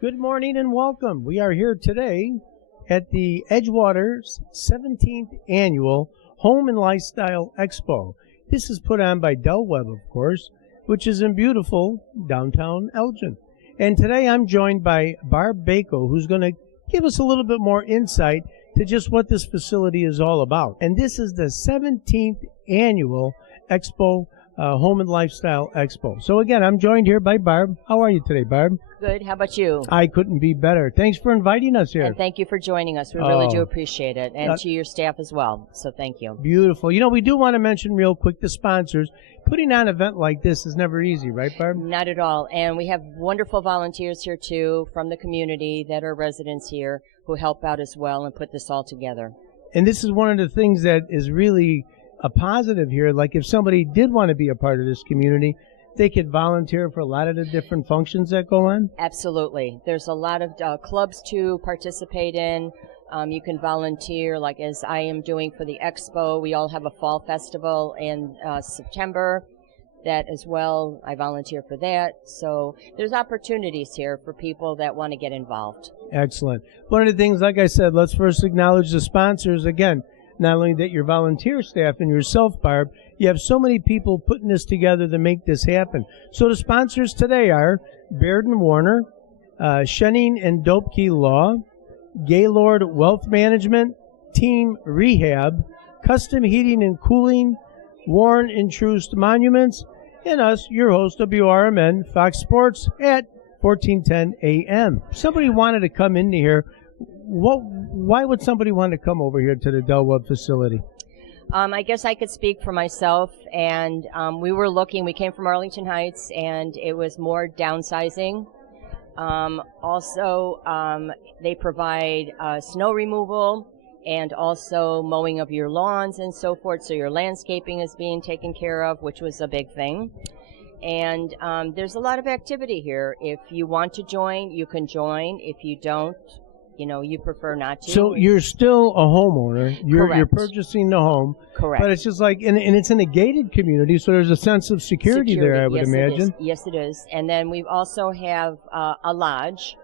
Good morning and welcome. We are here today at the Edgewater's 17th Annual Home and Lifestyle Expo. This is put on by Del Webb, of course, which is in beautiful downtown Elgin. And today I'm joined by Barb Bako, who's going to give us a little bit more insight to just what this facility is all about. And this is the 17th Annual Expo, Home and Lifestyle Expo. So again, I'm joined here by Barb. How are you today, Barb? Good. How about you? I couldn't be better. Thanks for inviting us here. And thank you for joining us. We really do appreciate it. And to your staff as well. So thank you. Beautiful. You know, we do want to mention real quick the sponsors. Putting on an event like this is never easy, right, Barb? Not at all. And we have wonderful volunteers here, too, from the community that are residents here who help out as well and put this all together. And this is one of the things that is really a positive here. Like if somebody did want to be a part of this community, they could volunteer for a lot of the different functions that go on? Absolutely. There's a lot of clubs to participate in. You can volunteer, like as I am doing for the expo. We all have a fall festival in September. That as well, I volunteer for that. So there's opportunities here for people that want to get involved. Excellent. One of the things, like I said, let's first acknowledge the sponsors. Again, not only that your volunteer staff and yourself, Barb, you have so many people putting this together to make this happen. So the sponsors today are Baird & Warner, Shenning and Dopke Law, Gaylord Wealth Management, Team Rehab, Custom Heating and Cooling, Warren and Troost Monuments, and us, your host, WRMN, Fox Sports at 1410 a.m. Somebody wanted to come into here. Why would somebody want to come over here to the Del Webb facility? I guess I could speak for myself, and we came from Arlington Heights, and it was more downsizing. They provide snow removal and also mowing of your lawns and so forth, so your landscaping is being taken care of, which was a big thing. And there's a lot of activity here. If you want to join, you can join. If you don't, you prefer not to. So you're still a homeowner. You're purchasing the home. Correct. But it's just like, and it's in a gated community, so there's a sense of security there, I would imagine. Yes, it is. And then we also have a lodge,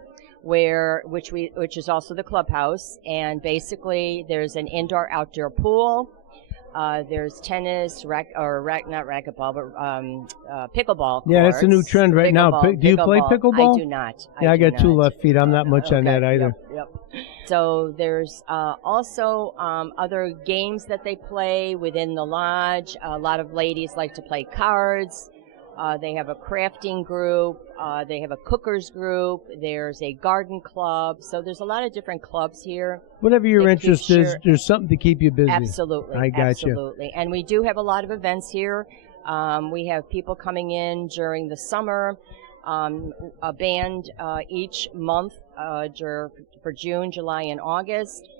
which is also the clubhouse. And basically, there's an indoor-outdoor pool. There's tennis, pickleball courts. Yeah, that's a new trend right now. Do you play pickleball? I do not. I got two left feet. I'm not much on that either. Yep. So there's also other games that they play within the lodge. A lot of ladies like to play cards. They have a crafting group. They have a cookers group. There's a garden club. So there's a lot of different clubs here. Whatever your interest is, there's something to keep you busy. Absolutely. I got absolutely. And we do have a lot of events here. We have people coming in during the summer, a band each month for June, July, and August.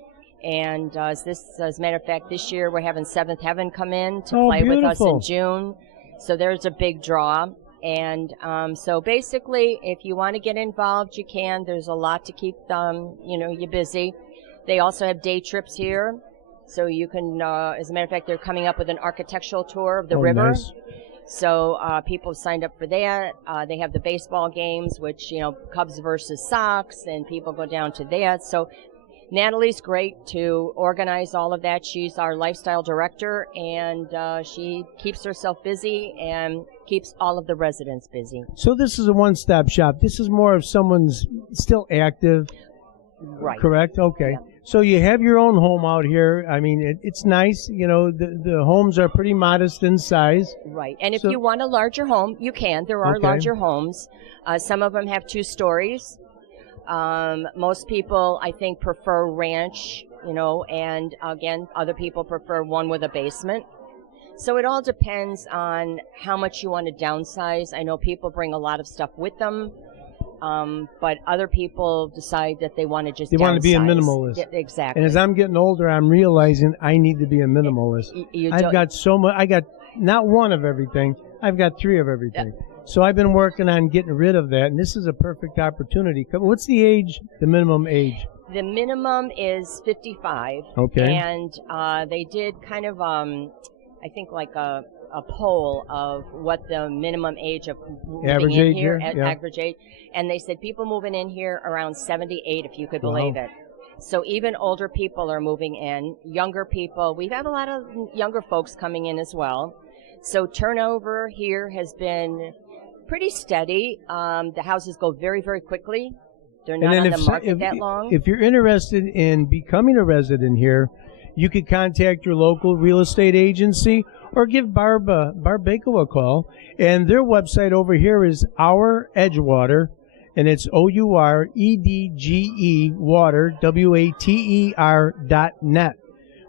And as a matter of fact, this year we're having Seventh Heaven come in to play with us in June. So there's a big draw. And so basically, if you want to get involved, you can. There's a lot to keep you busy. They also have day trips here. So you can, as a matter of fact, they're coming up with an architectural tour of the river. Nice. So people signed up for that. They have the baseball games, which, Cubs versus Sox, and people go down to that. So Natalie's great to organize all of that. She's our lifestyle director, and she keeps herself busy and keeps all of the residents busy. So this is a one-stop shop. This is more of someone's still active, right? Correct? Okay. Yeah. So you have your own home out here. I mean, it's nice. The homes are pretty modest in size. Right. And if you want a larger home, you can. There are larger homes. Some of them have 2 stories. Most people, I think, prefer ranch, and again, other people prefer one with a basement. So it all depends on how much you want to downsize. I know people bring a lot of stuff with them, but other people decide that they want to just downsize. They want to be a minimalist. Yeah, exactly. And as I'm getting older, I'm realizing I need to be a minimalist. I've got so much. I got not one of everything. I've got 3 of everything. Yeah. So I've been working on getting rid of that, and this is a perfect opportunity. What's the age, the minimum age? The minimum is 55. Okay. And they did kind of, I think like a a poll of what the minimum age of moving Average in age here, here, yeah. average age, and they said people moving in here around 78, if you could Wow. believe it. So even older people are moving in, younger people. We've had a lot of younger folks coming in as well. So turnover here has been pretty steady. The houses go very, very quickly. They're not on the market that long. If you're interested in becoming a resident here, you could contact your local real estate agency or give Barb Bako a call. And their website over here is Our Edgewater, and it's OUREDGE Water, WATER.net.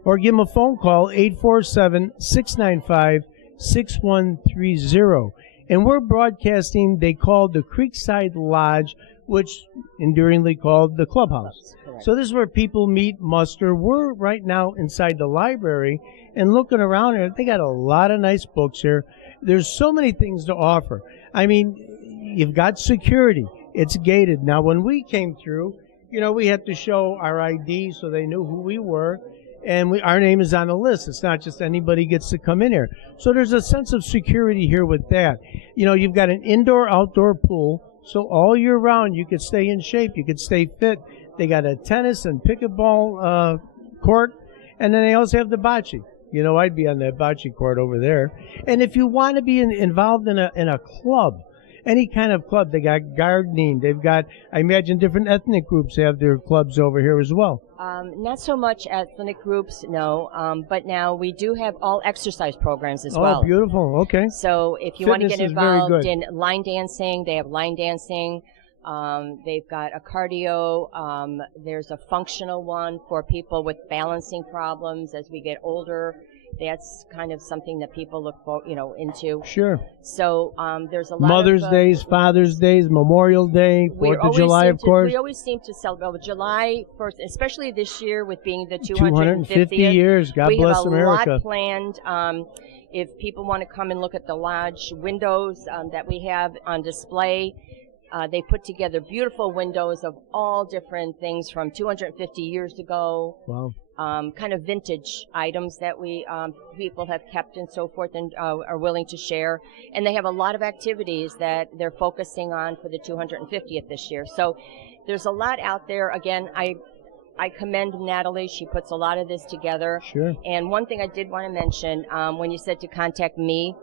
Or give them a phone call, 847-695-6130. And we're broadcasting, they call the Creekside Lodge, which enduringly called the Clubhouse. So this is where people meet, muster. We're right now inside the library and looking around here. They got a lot of nice books here. There's so many things to offer. I mean, you've got security. It's gated. Now, when we came through, we had to show our ID so they knew who we were. And our name is on the list. It's not just anybody gets to come in here. So there's a sense of security here with that. You've got an indoor-outdoor pool. So all year round, you could stay in shape. You could stay fit. They got a tennis and pickleball court. And then they also have the bocce. I'd be on that bocce court over there. And if you want to be involved in a club, any kind of club, they got gardening. They've got, I imagine, different ethnic groups have their clubs over here as well. Not so much ethnic groups, no. But now we do have all exercise programs as well. Oh, beautiful. Okay. So if you want to get Fitness is very involved good. in line dancing, they have line dancing. They've got a cardio. There's a functional one for people with balancing problems as we get older. That's kind of something that people look for, into. Sure. So there's a lot Mother's of Days, Father's Days, Memorial Day, 4th of July, of course. We always seem to celebrate July 1st, especially this year with being the 250 years. God bless America. We have a lot planned. If people want to come and look at the lodge windows that we have on display, they put together beautiful windows of all different things from 250 years ago. Wow. Kind of vintage items that we people have kept and so forth and are willing to share. And they have a lot of activities that they're focusing on for the 250th this year. So there's a lot out there. Again, I commend Natalie. She puts a lot of this together. Sure. And one thing I did want to mention, when you said to contact me,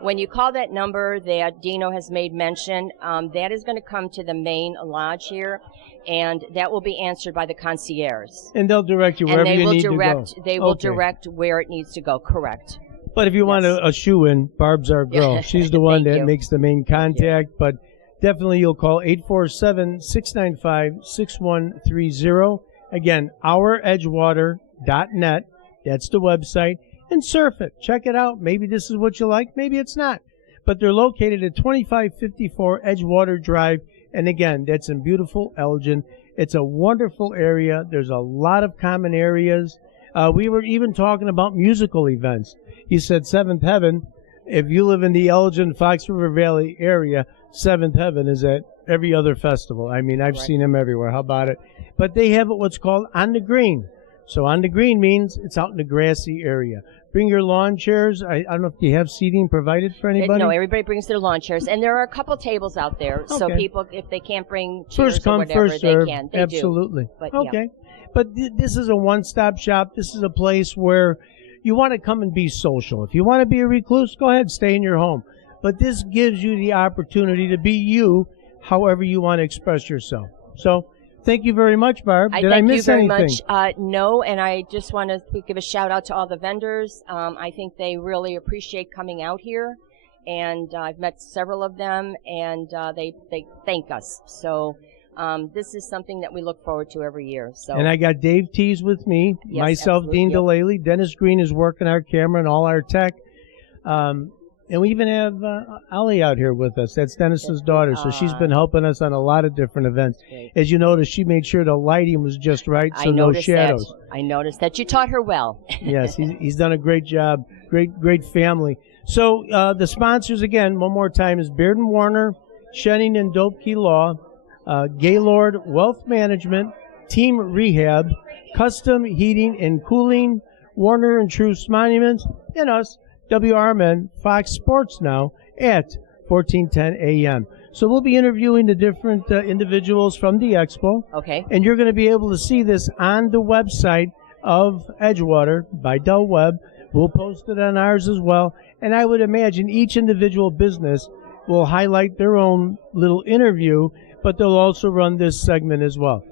when you call that number that Deano has made mention, that is going to come to the main lodge here, and that will be answered by the concierge. And they'll direct you wherever you need to go. They will direct where it needs to go, correct. But if you want a shoe-in, Barb's our girl. She's the one that makes the main contact. But definitely you'll call 847-695-6130. Again, ouredgewater.net. That's the website. And surf it. Check it out. Maybe this is what you like. Maybe it's not. But they're located at 2554 Edgewater Drive. And again, that's in beautiful Elgin. It's a wonderful area. There's a lot of common areas. We were even talking about musical events. You said Seventh Heaven. If you live in the Elgin, Fox River Valley area, Seventh Heaven is at every other festival. I mean, I've seen them everywhere. How about it? But they have what's called On the Green. So On the Green means it's out in the grassy area. Bring your lawn chairs. I don't know if you have seating provided for anybody. No, everybody brings their lawn chairs. And there are a couple tables out there. Okay. So people, if they can't bring chairs first come, or whatever, first serve. they can. They Absolutely. do. But, okay. But this is a one-stop shop. This is a place where you want to come and be social. If you want to be a recluse, go ahead, stay in your home. But this gives you the opportunity to be you however you want to express yourself. So thank you very much, Barb. Did I miss anything? Thank you very much. No, and I just want to give a shout-out to all the vendors. I think they really appreciate coming out here. And I've met several of them, and they thank us. So this is something that we look forward to every year. So. And I got Dave Tees with me, myself, absolutely. Dean DeLaley. Dennis Green is working our camera and all our tech. And we even have Ali out here with us. That's Dennis's daughter. So she's been helping us on a lot of different events. As you noticed, she made sure the lighting was just right, so no shadows. I noticed that. You taught her well. Yes, he's done a great job. Great family. So the sponsors, again, one more time, is Beard & Warner, Shedding and Dopke Law, Gaylord Wealth Management, Team Rehab, Custom Heating and Cooling, Warner and Truce Monuments, and us. WRMN Fox Sports Now at 1410 a.m. So we'll be interviewing the different individuals from the expo. Okay. And you're going to be able to see this on the website of Edgewater by Del Webb. We'll post it on ours as well. And I would imagine each individual business will highlight their own little interview, but they'll also run this segment as well.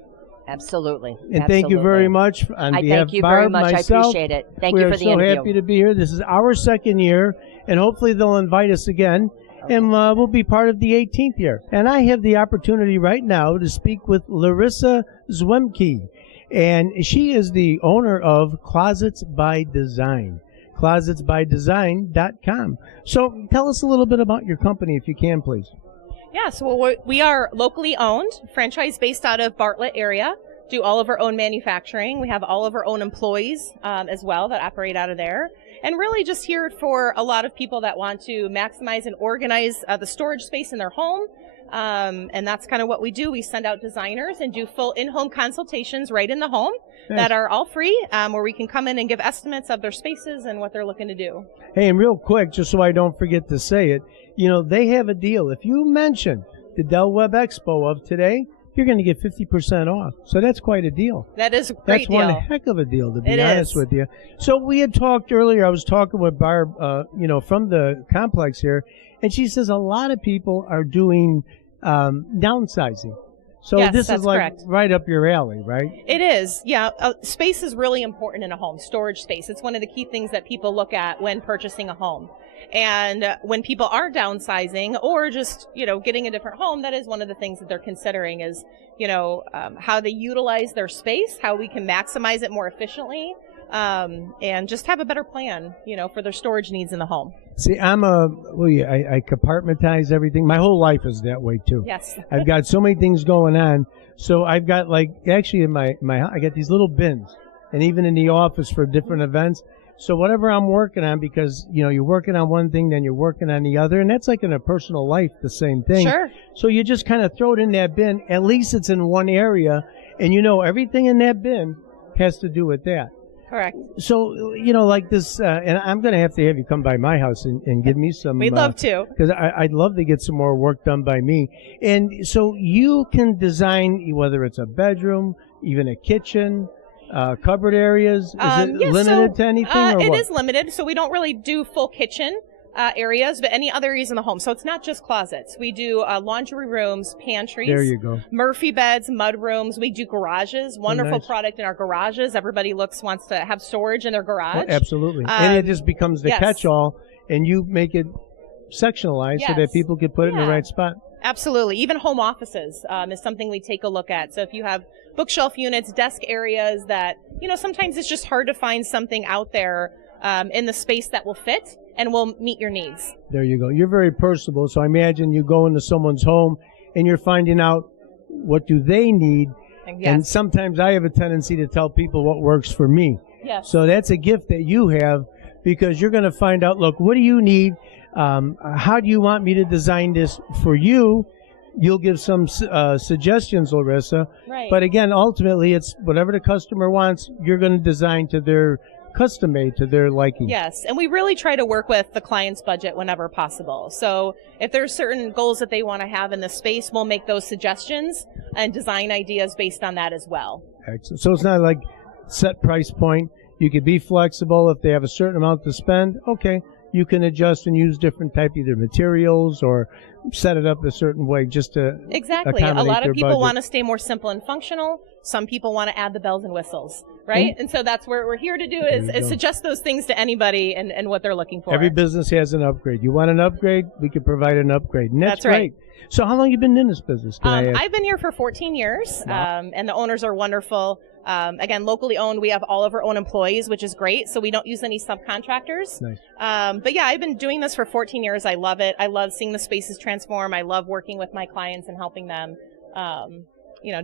Absolutely. And thank you very much. On I behalf thank you of Barb, very much. myself, I appreciate it. Thank you for the We're so interview. happy to be here. This is our second year, and hopefully they'll invite us again, and we'll be part of the 18th year. And I have the opportunity right now to speak with Larissa Zwemke, and she is the owner of Closets by Design, closetsbydesign.com. So tell us a little bit about your company, if you can, please. Yeah, so we are locally owned, franchise based out of Bartlett area, do all of our own manufacturing. We have all of our own employees as well that operate out of there. And really just here for a lot of people that want to maximize and organize the storage space in their home. And that's kind of what we do. We send out designers and do full in-home consultations right in the home that are all free, where we can come in and give estimates of their spaces and what they're looking to do. Hey, and real quick, just so I don't forget to say it, you know, they have a deal. If you mention the Del Webb Expo of today, you're going to get 50% off. So that's quite a deal. That is a great That's deal. one heck of a deal, to be It honest is. with you. So we had talked earlier, I was talking with Barb, from the complex here, and she says a lot of people are doing downsizing. So Yes, this that's is like correct. right up your alley, right? It is, yeah. Space is really important in a home, storage space. It's one of the key things that people look at when purchasing a home. And when people are downsizing or just, getting a different home, that is one of the things that they're considering is, how they utilize their space, how we can maximize it more efficiently, and just have a better plan, for their storage needs in the home. See, I compartmentize everything. My whole life is that way, too. Yes. I've got so many things going on. So I've got, actually in my I got these little bins. And even in the office for different events. So whatever I'm working on, because, you're working on one thing, then you're working on the other. And that's like in a personal life, the same thing. Sure. So you just kind of throw it in that bin. At least it's in one area. And everything in that bin has to do with that. Correct. So, like this, and I'm going to have you come by my house and give me some. We'd love to. Because I'd love to get some more work done by me. And so you can design, whether it's a bedroom, even a kitchen, cupboard areas. Is it limited to anything or it what? It is limited, so we don't really do full kitchen areas, but any other areas in the home. So it's not just closets. We do laundry rooms, pantries. There you go. Murphy beds, mud rooms. We do garages. Wonderful nice. Product in our garages. Everybody wants to have storage in their garage. Oh, absolutely. And it just becomes the yes. catch-all, and you make it sectionalized so that Yes. people can put it in the Yeah. right spot. Absolutely. Even home offices is something we take a look at. So if you have bookshelf units, desk areas that, sometimes it's just hard to find something out there in the space that will fit and will meet your needs. There you go. You're very personable. So I imagine you go into someone's home and you're finding out what do they need. And And yes. sometimes I have a tendency to tell people what works for me. Yes. So that's a gift that you have because you're going to find out, look, what do you need? How do you want me to design this for you? You'll give some suggestions, Larissa. Right. But again, ultimately, it's whatever the customer wants, you're going to design to their custom made to their liking. Yes, and we really try to work with the client's budget whenever possible. So if there's certain goals that they want to have in the space, we'll make those suggestions and design ideas based on that as well. Excellent. So it's not like set price point. You could be flexible if they have a certain amount to spend. Okay, you can adjust and use different type either materials or set it up a certain way just to Exactly. A accommodate lot their of people budget. want to stay more simple and functional. Some people want to add the bells and whistles, right? And so that's what we're here to do is go. suggest those things to anybody and what they're looking for. Every business has an upgrade. You want an upgrade? We can provide an upgrade. And that's right. great. So how long you been in this business? Can I ask? I've been here for 14 years, and the owners are wonderful. Again, locally owned. We have all of our own employees, which is great. So we don't use any subcontractors. Nice. But yeah, I've been doing this for 14 years. I love it. I love seeing the spaces transform. I love working with my clients and helping them,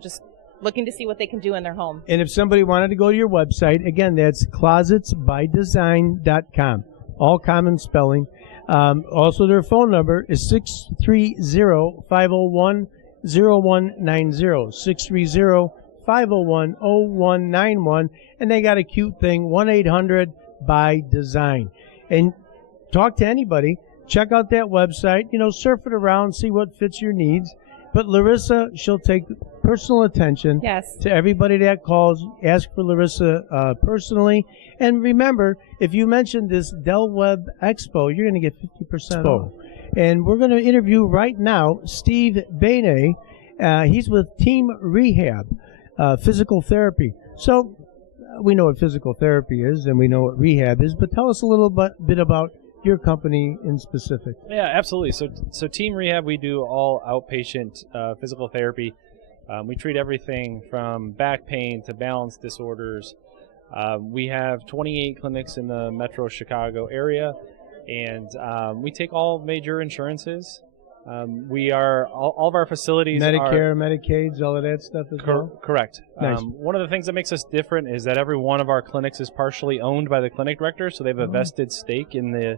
just looking to see what they can do in their home. And if somebody wanted to go to your website, again, that's closetsbydesign.com. All common spelling. Also, their phone number is 630-501-0190. 630-501-0191. And they got a cute thing, 1-800-BY-DESIGN. And talk to anybody. Check out that website. Surf it around, see what fits your needs. But Larissa, she'll take personal attention to everybody that calls. Ask for Larissa personally. And remember, if you mention this Del Webb Expo, you're going to get 50% off. And we're going to interview right now Steve Bainey. He's with Team Rehab, physical therapy. So we know what physical therapy is and we know what rehab is, but tell us a little bit about your company in specific. Yeah, absolutely. So Team Rehab, we do all outpatient physical therapy. We treat everything from back pain to balance disorders. We have 28 clinics in the Metro Chicago area, and we take all major insurances. We are all of our facilities Medicare, Medicaid, all of that stuff as well? Correct. Nice. One of the things that makes us different is that every one of our clinics is partially owned by the clinic director, so they have a vested stake in the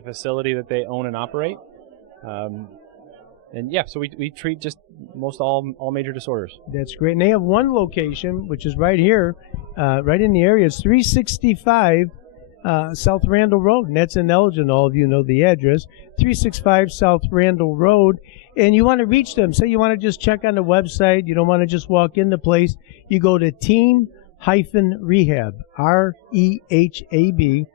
facility that they own and operate. So we treat just most all major disorders. That's great. And they have one location, which is right here, right in the area. It's 365 South Randall Road, and that's in Elgin. All of you know the address. 365 South Randall Road. And you want to reach them. Say you want to just check on the website. You don't want to just walk in the place. You go to team-rehab, REHAB.com.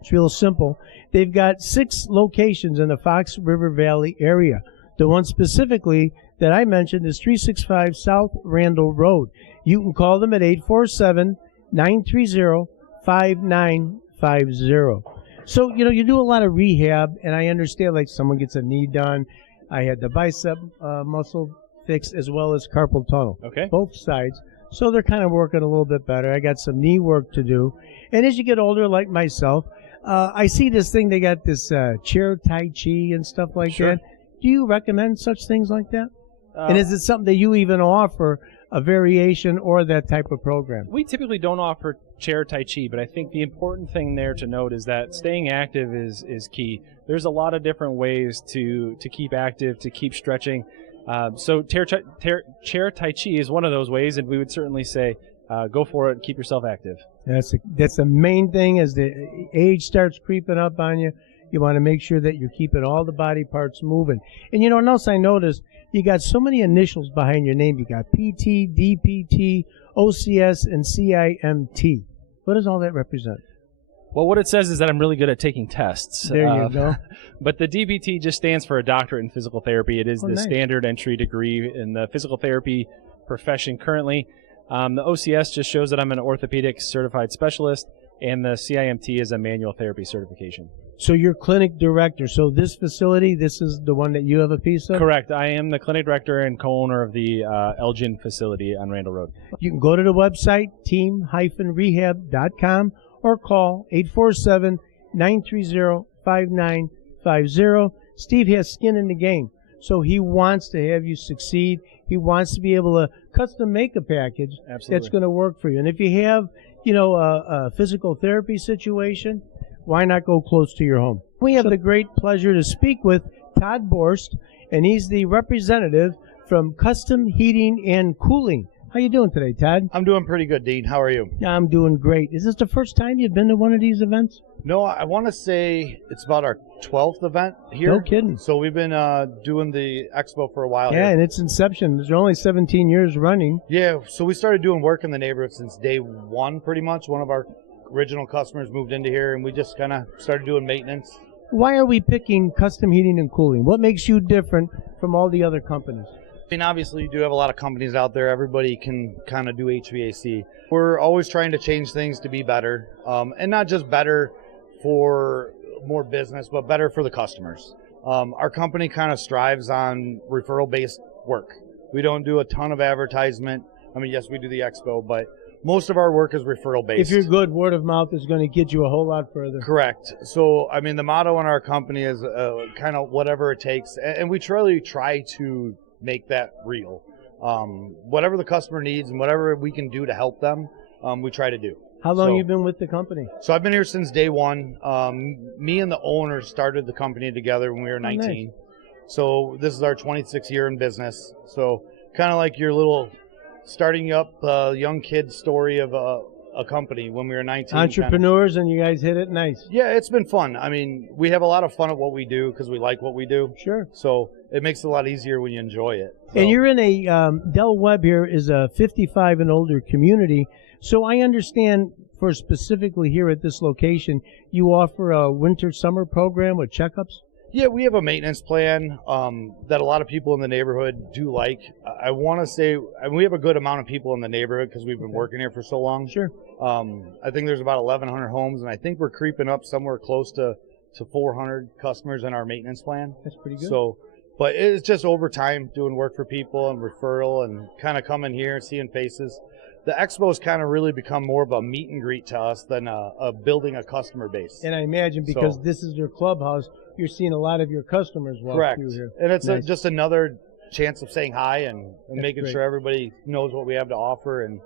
It's real simple. They've got 6 locations in the Fox River Valley area. The one specifically that I mentioned is 365 South Randall Road. You can call them at 847-930-5950. So, you do a lot of rehab, and I understand, like, someone gets a knee done. I had the bicep muscle fixed as well as carpal tunnel. Okay. Both sides. So they're kind of working a little bit better. I got some knee work to do. And as you get older, like myself, I see this thing, they got this chair Tai Chi and stuff like that. Do you recommend such things like that? And is it something that you even offer, a variation or that type of program? We typically don't offer chair Tai Chi, but I think the important thing there to note is that staying active is key. There's a lot of different ways to keep active, to keep stretching. So chair Tai Chi is one of those ways, and we would certainly say go for it, keep yourself active. That's the main thing. As the age starts creeping up on you, you want to make sure that you're keeping all the body parts moving. And what else I noticed? You got so many initials behind your name. You got PT, DPT, OCS, and CIMT. What does all that represent? Well, what it says is that I'm really good at taking tests. There you go. But the DPT just stands for a doctorate in physical therapy. It is the standard entry degree in the physical therapy profession currently. The OCS just shows that I'm an orthopedic certified specialist, and the CIMT is a manual therapy certification. So you're clinic director. So this facility, this is the one that you have a piece of? Correct. I am the clinic director and co-owner of the Elgin facility on Randall Road. You can go to the website, team-rehab.com, or call 847-930-5950. Steve has skin in the game, so he wants to have you succeed. He wants to be able to custom make a package that's going to work for you. And if you have, a physical therapy situation, why not go close to your home? We have the great pleasure to speak with Todd Borst, and he's the representative from Custom Heating and Cooling. How you doing today, Todd? I'm doing pretty good, Dean. How are you? I'm doing great. Is this the first time you've been to one of these events? No, I want to say it's about our 12th event here. No kidding. So we've been doing the expo for a while here. Yeah, and its inception. It's only 17 years running. Yeah, so we started doing work in the neighborhood since day one, pretty much. One of our original customers moved into here, and we just kind of started doing maintenance. Why are we picking Custom Heating and Cooling? What makes you different from all the other companies? I mean, obviously, you do have a lot of companies out there. Everybody can kind of do HVAC. We're always trying to change things to be better, and not just better for more business, but better for the customers. Our company kind of strives on referral-based work. We don't do a ton of advertisement. I mean, yes, we do the expo, but most of our work is referral-based. If you're good, word of mouth is going to get you a whole lot further. Correct. So, I mean, the motto in our company is kind of whatever it takes, and we truly try to make that real. Whatever the customer needs and whatever we can do to help them, we try to do. How long you been with the company? So I've been here since day one. Me and the owner started the company together when we were 19. Nice. So this is our 26th year in business. So kind of like your little starting up young kid story of a company when we were 19. Entrepreneurs, and you guys hit it nice. Yeah, it's been fun. I mean, we have a lot of fun at what we do because we like what we do. Sure. So it makes it a lot easier when you enjoy it. So. And you're in a, Del Webb here is a 55 and older community. So I understand for specifically here at this location, you offer a winter-summer program with checkups? Yeah, we have a maintenance plan that a lot of people in the neighborhood do like. I want to say we have a good amount of people in the neighborhood because we've been working here for so long. Sure. I think there's about 1,100 homes, and I think we're creeping up somewhere close to 400 customers in our maintenance plan. That's pretty good. So, but it's just over time doing work for people and referral and kind of coming here and seeing faces. The expo's kind of really become more of a meet and greet to us than a building a customer base. And I imagine because this is your clubhouse, you're seeing a lot of your customers walk through here. And it's Nice. just another chance of saying hi and making great. sure everybody knows what we have to offer. And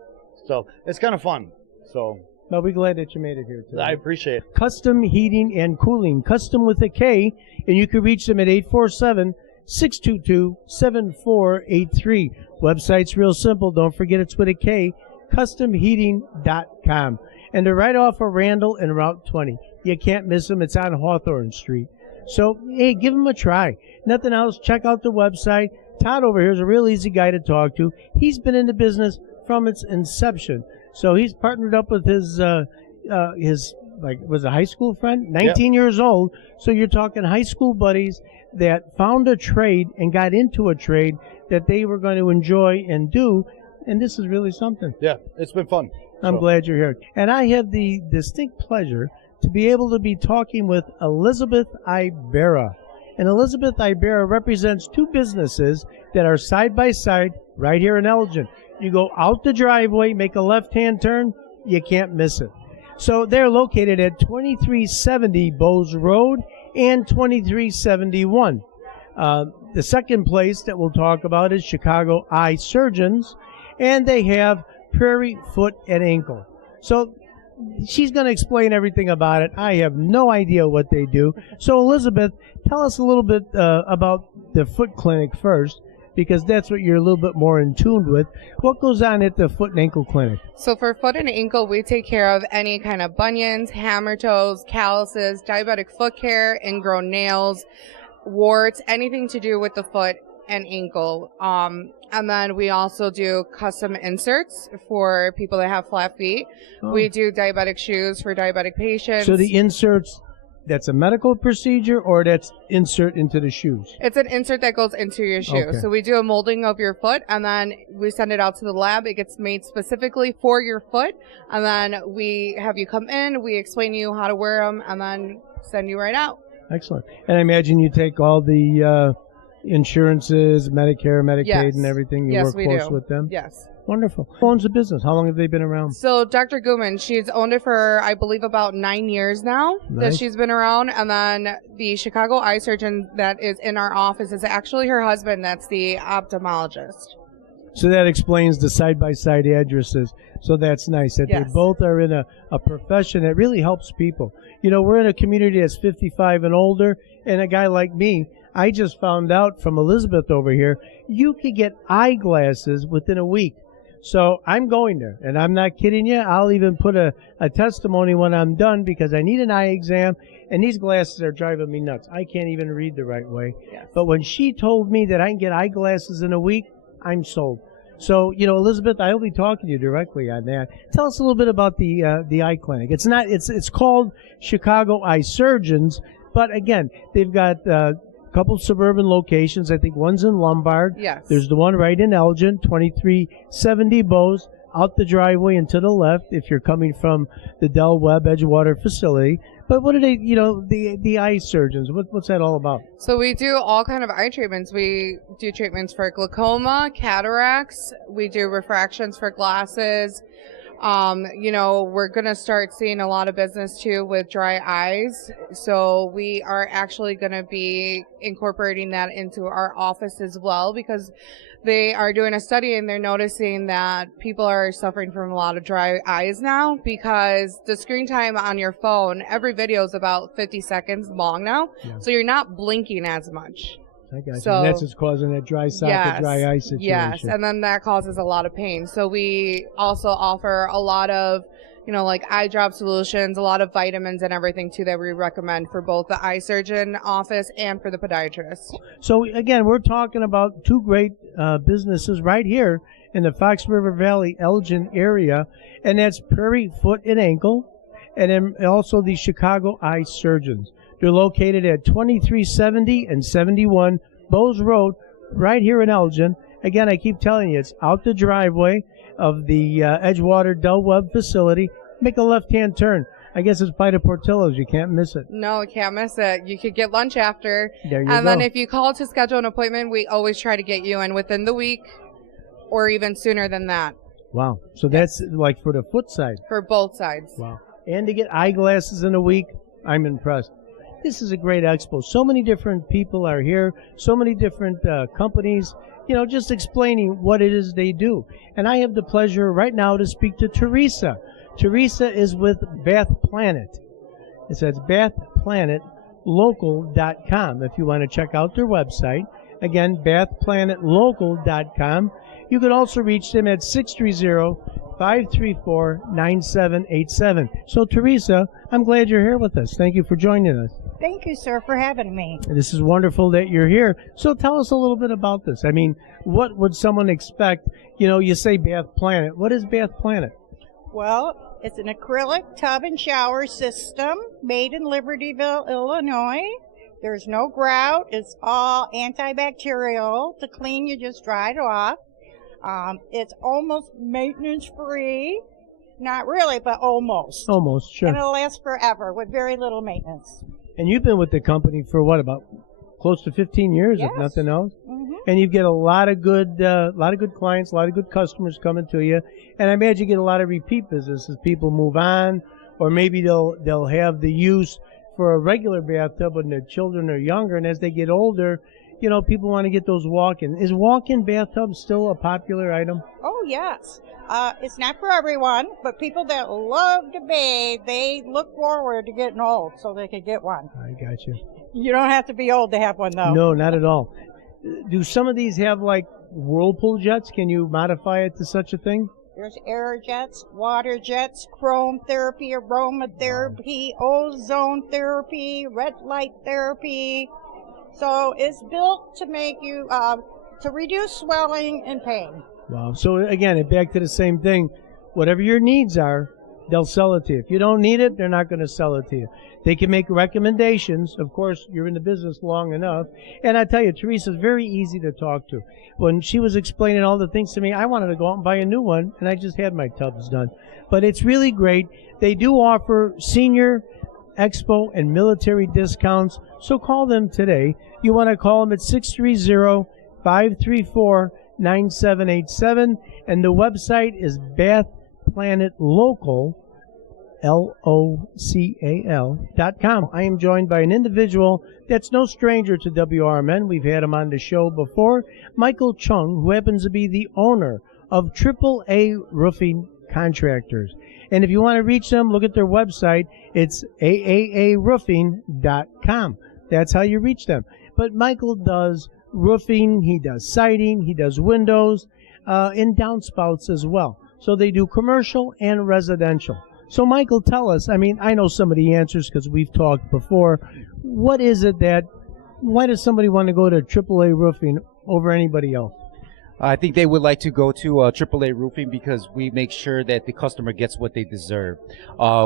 so it's kind of fun. So Well, we're glad that you made it here today. I appreciate it. Custom Heating and Cooling, custom with a K, and you can reach them at 847-622-7483. Website's real simple. Don't forget it's with a K, customheating.com. And they're right off of Randall and Route 20. You can't miss them. It's on Hawthorne Street. So, hey, give them a try. Nothing else, check out the website. Todd over here is a real easy guy to talk to. He's been in the business from its inception. So he's partnered up with his was a high school friend, 19 years old. So you're talking high school buddies that found a trade and got into a trade that they were going to enjoy and do. And this is really something. Yeah, it's been fun. I'm glad you're here. And I have the distinct pleasure to be able to be talking with Elizabeth Ibarra. And Elizabeth Ibarra represents two businesses that are side by side right here in Elgin. You go out the driveway, make a left-hand turn, you can't miss it. So they're located at 2370 Bowes Road and 2371. The second place that we'll talk about is Chicago Eye Surgeons, and they have Prairie Foot and Ankle. So she's going to explain everything about it. I have no idea what they do. So Elizabeth, tell us a little bit about the foot clinic first, because that's what you're a little bit more in tune with. What goes on at the foot and ankle clinic? So for foot and ankle, we take care of any kind of bunions, hammer toes, calluses, diabetic foot care, ingrown nails, warts, anything to do with the foot and ankle. And then we also do custom inserts for people that have flat feet. Oh. We do diabetic shoes for diabetic patients. So the inserts, that's a medical procedure, or that's insert into the shoes? It's an insert that goes into your shoe. Okay. So we do a molding of your foot, and then we send it out to the lab. It gets made specifically for your foot, and then we have you come in, we explain to you how to wear them, and then send you right out. Excellent. And I imagine you take all the insurances, Medicare, Medicaid, Yes. and everything. You Yes, work we close do. with them? Yes. Wonderful. Who owns the business? How long have they been around? So Dr. Guman, she's owned it for, I believe, about 9 years now that Nice. she's been around. And then the Chicago eye surgeon that is in our office is actually her husband. That's the ophthalmologist. So that explains the side-by-side addresses. So that's nice that Yes. they both are in a profession that really helps people. You know, we're in a community that's 55 and older, and a guy like me, I just found out from Elizabeth over here, you could get eyeglasses within a week. So I'm going there, and I'm not kidding you. I'll even put a testimony when I'm done, because I need an eye exam, and these glasses are driving me nuts. I can't even read the right way. Yes. But when she told me that I can get eyeglasses in a week, I'm sold. So, you know, Elizabeth, I'll be talking to you directly on that. Tell us a little bit about the eye clinic. It's called Chicago Eye Surgeons, but again, they've got a couple suburban locations. I think one's in Lombard. Yes. There's the one right in Elgin, 2370 Bowes, out the driveway and to the left if you're coming from the Del Webb Edgewater facility. But what are they, you know, the eye surgeons, what's that all about? So we do all kind of eye treatments. We do treatments for glaucoma, cataracts. We do refractions for glasses. You know, we're going to start seeing a lot of business too with dry eyes. So we are actually going to be incorporating that into our office as well, because they are doing a study and they're noticing that people are suffering from a lot of dry eyes now, because the screen time on your phone, every video is about 50 seconds long now. Yeah. So you're not blinking as much. I got you. So- And that's what's causing that dry socket, dry eye situation. Yes, and then that causes a lot of pain. So we also offer a lot of, like eye drop solutions, a lot of vitamins and everything too that we recommend for both the eye surgeon office and for the podiatrist. So again, we're talking about two great businesses right here in the Fox River Valley, Elgin area, and that's Prairie Foot and Ankle, and then also the Chicago Eye Surgeons. They're located at 2370 and 71 Bowes Road, right here in Elgin. Again, I keep telling you, it's out the driveway of the Edgewater Del Webb facility. Make a left-hand turn. I guess it's by the Portillo's. You can't miss it. No, you can't miss it. You could get lunch after. There you go. And then if you call to schedule an appointment, we always try to get you in within the week or even sooner than that. Wow. So that's like for the foot side. For both sides. Wow. And to get eyeglasses in a week, I'm impressed. This is a great expo. So many different people are here. So many different companies, just explaining what it is they do. And I have the pleasure right now to speak to Teresa. Teresa is with Bath Planet. It says bathplanetlocal.com if you want to check out their website. Again, bathplanetlocal.com. You can also reach them at 630-534-9787. So, Teresa, I'm glad you're here with us. Thank you for joining us. Thank you, sir, for having me. This is wonderful that you're here. So tell us a little bit about this. I mean, what would someone expect? You say Bath Planet. What is Bath Planet? Well, it's an acrylic tub and shower system made in Libertyville, Illinois. There's no grout. It's all antibacterial. To clean, you just dry it off. It's almost maintenance-free. Not really, but almost. Almost, sure. And it'll last forever with very little maintenance. And you've been with the company for what, about close to 15 years, Yes. if nothing else? Mm-hmm. And you get a lot of good clients, a lot of good customers coming to you. And I imagine you get a lot of repeat business as people move on, or maybe they'll have the use for a regular bathtub when their children are younger, and as they get older, people want to get those walk-in. Is walk-in bathtub still a popular item? Oh, yes. It's not for everyone, but people that love to bathe, they look forward to getting old so they can get one. I got you. You don't have to be old to have one, though. No, not at all. Do some of these have like whirlpool jets? Can you modify it to such a thing? There's air jets, water jets, chrome therapy, aromatherapy, ozone therapy, red light therapy. So it's built to make you, to reduce swelling and pain. Wow. So again, back to the same thing. Whatever your needs are, they'll sell it to you. If you don't need it, they're not going to sell it to you. They can make recommendations. Of course, you're in the business long enough. And I tell you, Teresa's very easy to talk to. When she was explaining all the things to me, I wanted to go out and buy a new one, and I just had my tubs done. But it's really great. They do offer senior, expo, and military discounts, so call them today. You want to call them at 630-534-9787, and the website is Bath Planet Local, LOCAL.com. I am joined by an individual that's no stranger to WRMN. We've had him on the show before, Michael Chung, who happens to be the owner of AAA Roofing Contractors. And if you want to reach them, look at their website. It's aaaroofing.com. That's how you reach them. But Michael does roofing, he does siding, he does windows, and downspouts as well. So they do commercial and residential. So Michael, tell us, I know some of the answers because we've talked before. What is it why does somebody want to go to AAA Roofing over anybody else? I think they would like to go to AAA Roofing because we make sure that the customer gets what they deserve.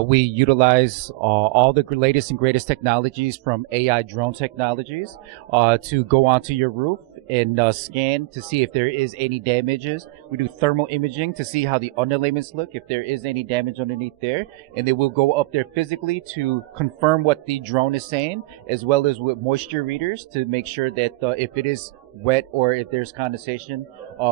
We utilize all the latest and greatest technologies, from AI drone technologies to go onto your roof and scan to see if there is any damages. We do thermal imaging to see how the underlayments look, if there is any damage underneath there. And then we'll go up there physically to confirm what the drone is saying, as well as with moisture readers to make sure that if it is wet or if there's condensation,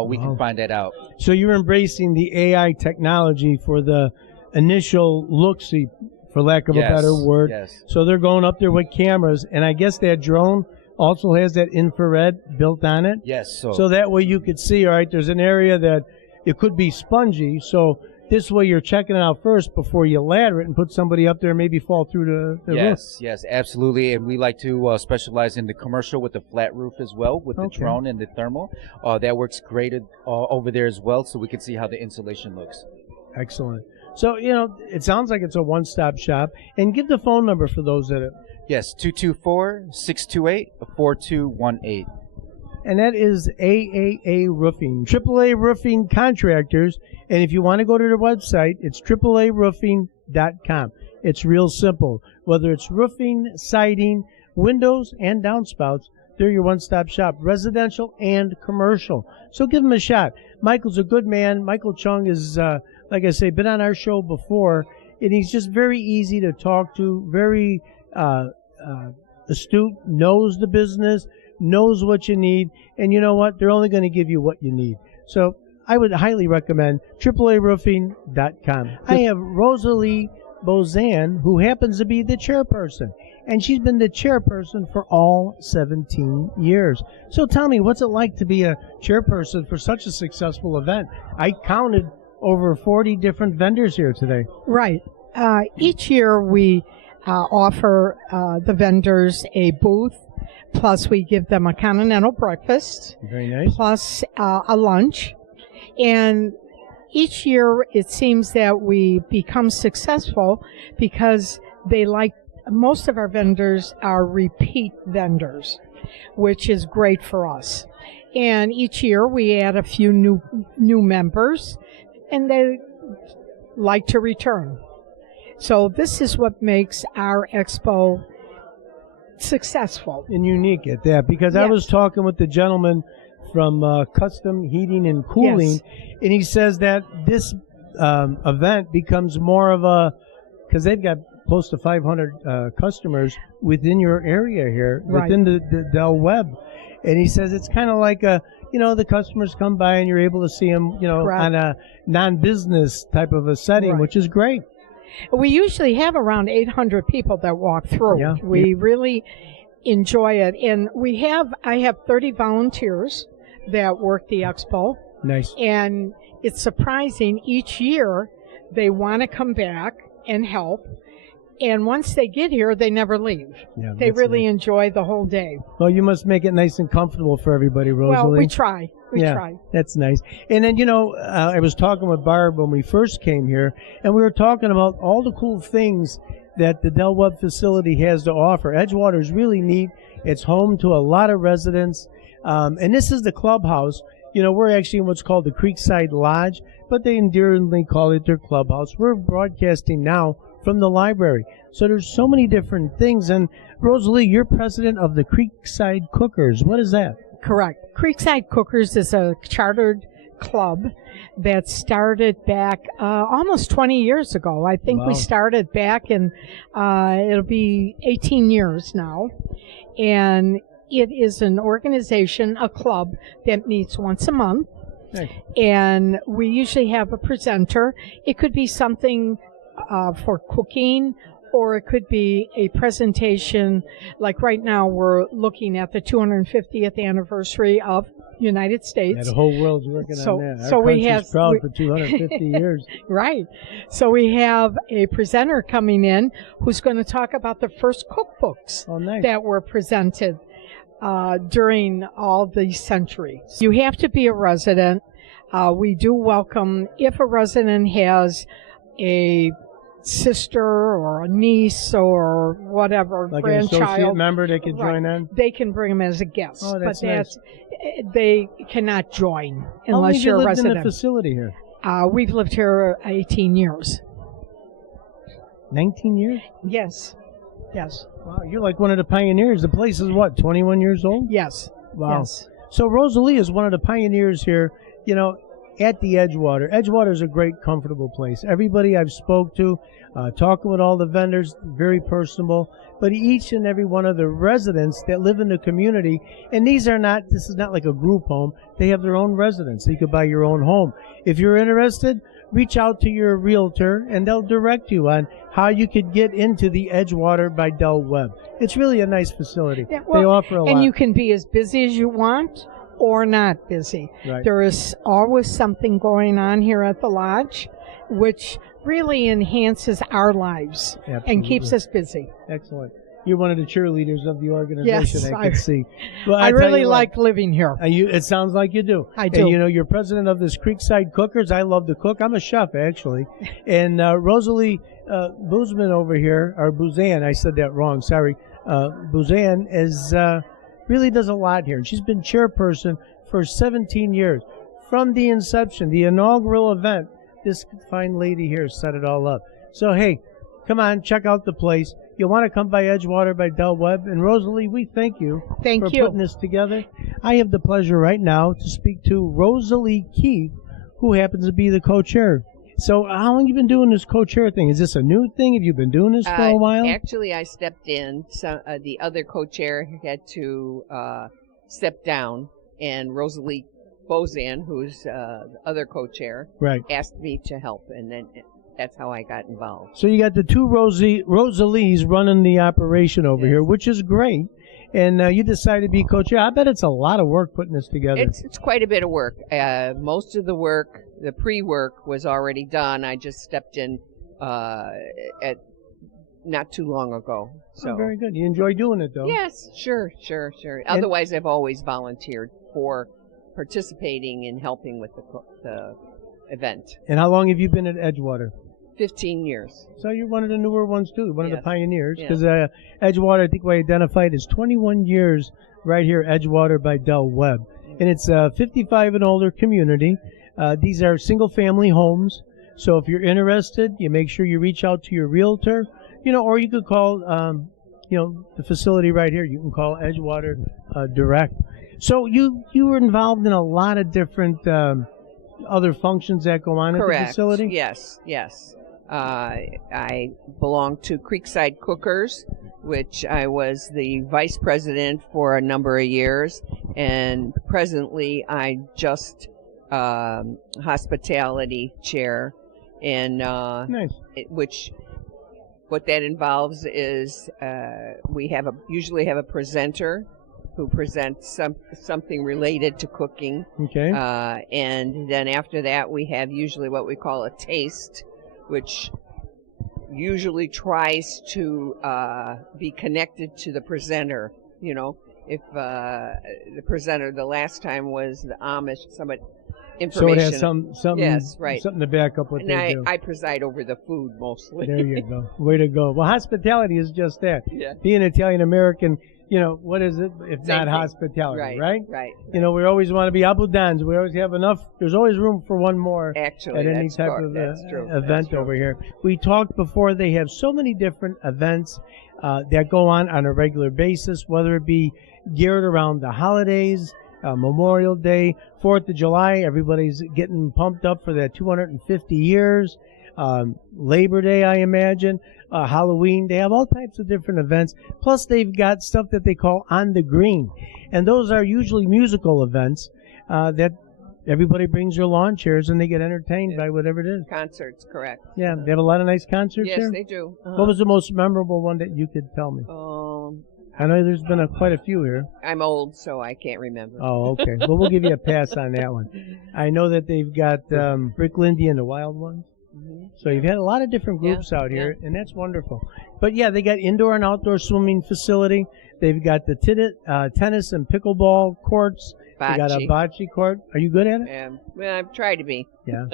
we can find that out. So you're embracing the AI technology for the initial look-see, for lack of a better word. Yes. So they're going up there with cameras, and I guess that drone also has that infrared built on it. Yes. So that way you could see, all right, there's an area that it could be spongy, so this way you're checking it out first before you ladder it and put somebody up there and maybe fall through the roof. Yes, absolutely. And we like to specialize in the commercial with the flat roof as well, with the drone and the thermal. That works great over there as well, so we can see how the insulation looks. Excellent. So, it sounds like it's a one-stop shop. And give the phone number for those that Yes, 224-628-4218. and that is AAA Roofing, AAA Roofing Contractors. And if you want to go to their website, it's AAAroofing.com. It's real simple. Whether it's roofing, siding, windows, and downspouts, they're your one-stop shop, residential and commercial. So give them a shot. Michael's a good man. Michael Chung is, like I say, been on our show before, and he's just very easy to talk to, very astute, knows the business, knows what you need, and you know what? They're only going to give you what you need. So I would highly recommend AAAroofing.com. I have Rosalie Bozan, who happens to be the chairperson, and she's been the chairperson for all 17 years. So tell me, what's it like to be a chairperson for such a successful event? I counted over 40 different vendors here today. Right. Each year we offer the vendors a booth, plus we give them a continental breakfast. Very nice. Plus a lunch. And each year it seems that we become successful because most of our vendors are repeat vendors, which is great for us. And each year we add a few new members, and they like to return. So this is what makes our expo successful. And unique at that, because Yes. I was talking with the gentleman from Custom Heating and Cooling, Yes. and he says that this event becomes more of because they've got close to 500 customers within your area here, Right. within the Del Webb. And he says it's kind of like the customers come by and you're able to see them, Correct. on a non-business type of a setting, Right. which is great. We usually have around 800 people that walk through. Yeah. We really enjoy it. And I have 30 volunteers that work the expo. Nice. And it's surprising, each year they want to come back and help. And once they get here, they never leave. Yeah, They that's really nice. enjoy the whole day. Well, you must make it nice and comfortable for everybody, Rosalie. Well, we try. We yeah, try. That's nice. And then, I was talking with Barb when we first came here, and we were talking about all the cool things that the Del Webb facility has to offer. Edgewater is really neat. It's home to a lot of residents. And this is the clubhouse. We're actually in what's called the Creekside Lodge, but they endearingly call it their clubhouse. We're broadcasting now from the library. So there's so many different things. And Rosalie, you're president of the Creekside Cookers. What is that? Correct. Creekside Cookers is a chartered club that started back almost 20 years ago. I think Wow. we started back in, it'll be 18 years now. And it is an organization, a club, that meets once a month. Nice. And we usually have a presenter. It could be something for cooking, or it could be a presentation. Like right now, we're looking at the 250th anniversary of United States. Yeah, the whole world's working So- on that. so Our we country's have- proud we- for 250 years. Right. So we have a presenter coming in who's going to talk about the first cookbooks Oh, nice. that were presented during all these centuries. You have to be a resident. We do welcome, if a resident has a sister or a niece or whatever, Like an associate grandchild, member, they could Right. join in. they can bring them as a guest. Oh, that's but nice. they cannot join How long unless have you you're a lived in the resident. facility here? We've lived here 18 years. 19 years? Yes. Yes. Wow, you're like one of the pioneers. The place is what, 21 years old? Yes. Wow. Yes. So Rosalie is one of the pioneers here, at the Edgewater. Edgewater is a great, comfortable place. Everybody I've spoke to, talking with all the vendors, very personable. But each and every one of the residents that live in the community, and this is not like a group home. They have their own residence. You could buy your own home. If you're interested, reach out to your realtor, and they'll direct you on how you could get into the Edgewater by Del Webb. It's really a nice facility. Yeah, They offer a lot. And you can be as busy as you want or not busy. Right. There is always something going on here at the lodge, which really enhances our lives and keeps Absolutely. us busy. Excellent. You're one of the cheerleaders of the organization, Yes, I can see. Well, I tell really you what, like living here. it sounds like you do. I do. And, you know, you're president of this Creekside Cookers. I love to cook. I'm a chef, actually. And Rosalie Boozman over here, or Bouzan, I said that wrong, sorry. Bouzan is really does a lot here. And she's been chairperson for 17 years. From the inception, the inaugural event, this fine lady here set it all up. So, hey, come on, check out the place. You'll want to come by Edgewater by Del Webb. And Rosalie, we thank you for putting this together. I have the pleasure right now to speak to Rosalie Keefe, who happens to be the co-chair. So how long have you been doing this co-chair thing? Is this a new thing? Have you been doing this for a while? Actually, I stepped in. The other co-chair had to step down, and Rosalie Bozan, who's the other co-chair, Right. asked me to help, and then that's how I got involved. So you got the two Rosalies running the operation over here, which is great. And you decided to be co-chair. I bet it's a lot of work putting this together. It's quite a bit of work. Most of the work, the pre-work, was already done. I just stepped in at not too long ago. So very good. You enjoy doing it, though. Yes, sure. Otherwise, I've always volunteered for participating and helping with the event. And how long have you been at Edgewater? 15 years. So you're one of the newer ones, too, one of the Yes. pioneers. Yeah. Because Edgewater, I think we identified as 21 years right here, Edgewater by Del Webb. And it's a 55 and older community. These are single-family homes. So if you're interested, you make sure you reach out to your realtor, you know, or you could call, you know, the facility right here. You can call Edgewater direct. So you were involved in a lot of different other functions that go on at the facility? Yes. I belong to Creekside Cookers, which I was the vice president for a number of years, and presently I just hospitality chair, and Nice. what that involves is we usually have a presenter who presents something related to cooking. Okay. And then after that, we have usually what we call a taste, which usually tries to be connected to the presenter. You know, if the presenter the last time was the Amish, information. So it has something, yes, right. something to back up what And they do. I preside over the food mostly. There you go. Way to go. Well, hospitality is just that. Yeah. Being Italian American, you know, what is it if Same not thing. hospitality, right? Right. You know, we always want to be abundance. We always have enough. There's always room for one more Actually, at any that's type true. of That's true. event That's true. over here. We talked before, they have so many different events that go on a regular basis, whether it be geared around the holidays, Memorial Day, 4th of July, everybody's getting pumped up for that 250 years. Labor Day, I imagine, Halloween. They have all types of different events. Plus, they've got stuff that they call On the Green. And those are usually musical events that everybody brings their lawn chairs and they get entertained by whatever it is. Concerts, correct. Yeah, they have a lot of nice concerts Yes, here. they do. What was the most memorable one that you could tell me? I know there's been quite a few here. I'm old, so I can't remember. Oh, okay. Well, we'll give you a pass on that one. I know that they've got Brick Lindy and the Wild Ones. So you've had a lot of different groups out here, and that's wonderful. But yeah, they got indoor and outdoor swimming facility. They've got the tennis and pickleball courts. They got a bocce court. Are you good at it? Well, I've tried to be. Yeah.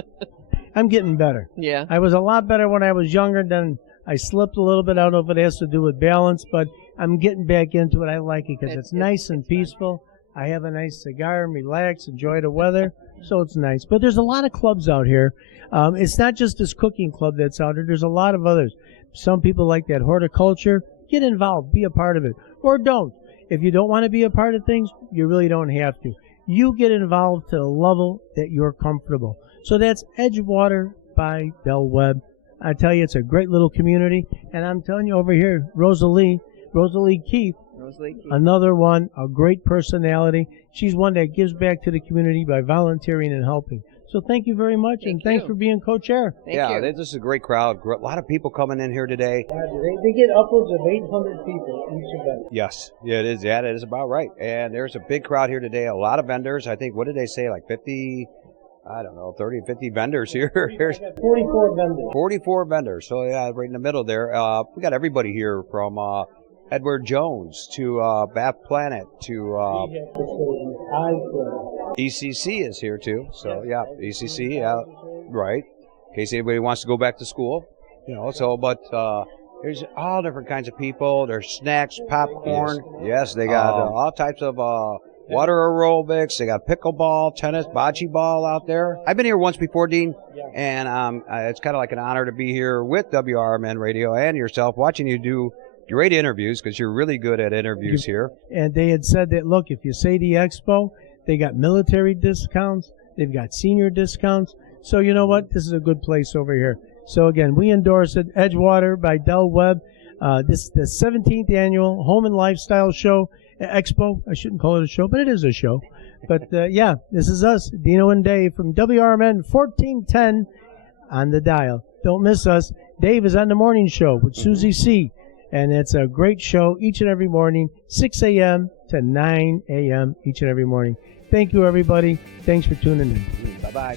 I'm getting better. Yeah. I was a lot better when I was younger. Then I slipped a little bit. I don't know if it has to do with balance, but I'm getting back into it. I like it because it's nice and peaceful. I have a nice cigar and relax, enjoy the weather, so it's nice. But there's a lot of clubs out here. It's not just this cooking club that's out here. There's a lot of others. Some people like that horticulture. Get involved. Be a part of it. Or don't. If you don't want to be a part of things, you really don't have to. You get involved to the level that you're comfortable. So that's Edgewater by Del Webb. I tell you, it's a great little community. And I'm telling you over here, Rosalie Keefe, another one, a great personality. She's one that gives back to the community by volunteering and helping. So thank you very much, and thanks for being co-chair. This is a great crowd. A lot of people coming in here today. They get upwards of 800 people each event. Yes, yeah, it is. Yeah, that is about right. And there's a big crowd here today. A lot of vendors. I think, what did they say, like 50, I don't know, 30, 50 vendors here. There's 44 vendors. 44 vendors. So, yeah, right in the middle there. We got everybody here from Edward Jones to Bath Planet to ECC is here too. So yeah, ECC, right. In case anybody wants to go back to school, So, but there's all different kinds of people. There's snacks, popcorn. Yes, they got all types of water aerobics. They got pickleball, tennis, bocce ball out there. I've been here once before, Dean, and it's kind of like an honor to be here with WRMN Radio and yourself, watching you do great interviews because you're really good at interviews here. And they had said that, look, if you say the expo, they got military discounts, they've got senior discounts. So you know what? This is a good place over here. So again, we endorse it. Edgewater by Del Webb. This is the 17th annual Home and Lifestyle Expo. I shouldn't call it a show, but it is a show. But yeah, this is us, Deano and Dave from WRMN 1410 on the dial. Don't miss us. Dave is on the morning show with Susie C. And it's a great show each and every morning, 6 a.m. to 9 a.m. each and every morning. Thank you, everybody. Thanks for tuning in. Bye-bye.